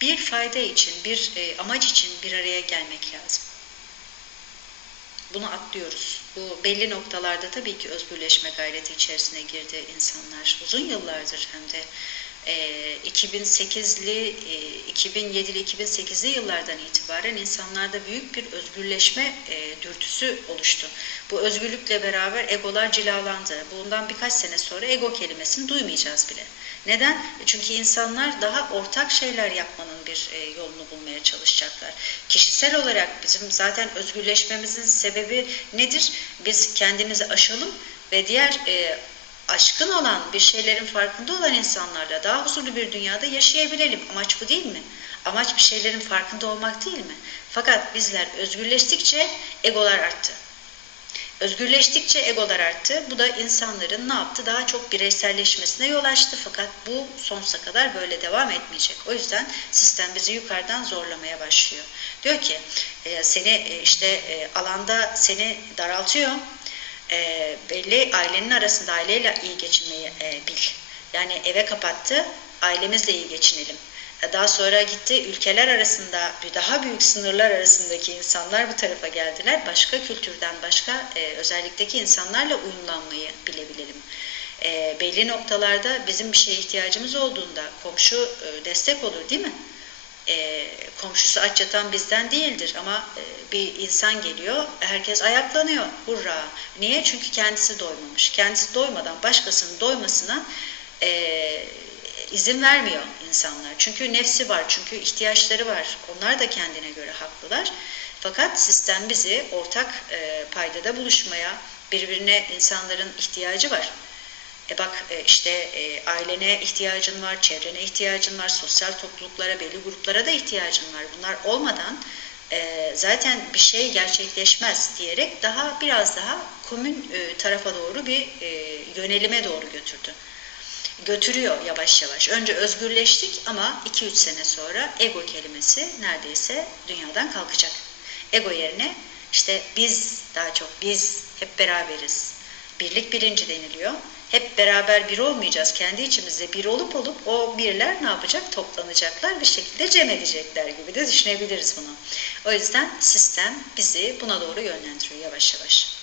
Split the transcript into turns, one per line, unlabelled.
bir fayda için, bir e, amaç için bir araya gelmek lazım. Bunu atlıyoruz. Bu belli noktalarda tabii ki özgürleşme gayreti içerisine girdi insanlar. Uzun yıllardır hem de 2008'li, e, 2007'li, 2008'li yıllardan itibaren insanlarda büyük bir özgürleşme e, dürtüsü oluştu. Bu özgürlükle beraber egolar cilalandı. Bundan birkaç sene sonra ego kelimesini duymayacağız bile. Neden? E, Çünkü insanlar daha ortak şeyler yapmanın bir e, yolunu bulmaya çalışacaklar. Kişisel olarak bizim zaten özgürleşmemizin sebebi nedir? Biz kendimizi aşalım ve diğer aşkın olan bir şeylerin farkında olan insanlarla daha huzurlu bir dünyada yaşayabilelim. Amaç bu değil mi? Amaç bir şeylerin farkında olmak değil mi? Fakat bizler özgürleştikçe egolar arttı. Özgürleştikçe egolar arttı. Bu da insanların ne yaptı? Daha çok bireyselleşmesine yol açtı. Fakat bu sonsuza kadar böyle devam etmeyecek. O yüzden sistem bizi yukarıdan zorlamaya başlıyor. Diyor ki seni işte alanda seni daraltıyor. E, belli ailenin arasında aileyle iyi geçinmeyi e, bil. Yani eve kapattı, ailemizle iyi geçinelim. E, Daha sonra gitti ülkeler arasında bir daha büyük sınırlar arasındaki insanlar bu tarafa geldiler. Başka kültürden, başka e, özellikteki insanlarla uyumlanmayı bilebilelim. E, belli noktalarda bizim bir şeye ihtiyacımız olduğunda komşu e, destek olur değil mi? E, komşusu aç yatan bizden değildir ama e, bir insan geliyor, herkes ayaklanıyor. Hurra! Niye? Çünkü kendisi doymamış. Kendisi doymadan başkasının doymasına e, izin vermiyor insanlar. Çünkü nefsi var, çünkü ihtiyaçları var. Onlar da kendine göre haklılar. Fakat sistem bizi ortak e, paydada buluşmaya, birbirine insanların ihtiyacı var. E bak e, işte e, ailene ihtiyacın var, çevrene ihtiyacın var, sosyal topluluklara, belli gruplara da ihtiyacın var. Bunlar olmadan e, zaten bir şey gerçekleşmez diyerek daha biraz daha komün e, tarafa doğru bir e, yönelime doğru götürdü götürüyor yavaş yavaş. Önce özgürleştik ama 2-3 sene sonra ego kelimesi neredeyse dünyadan kalkacak. Ego yerine işte biz daha çok biz hep beraberiz. Birlik bilinci deniliyor. Hep beraber bir olmayacağız. Kendi içimizde bir olup olup o birler ne yapacak? Toplanacaklar bir şekilde cem edecekler gibi de düşünebiliriz bunu. O yüzden sistem bizi buna doğru yönlendiriyor yavaş yavaş.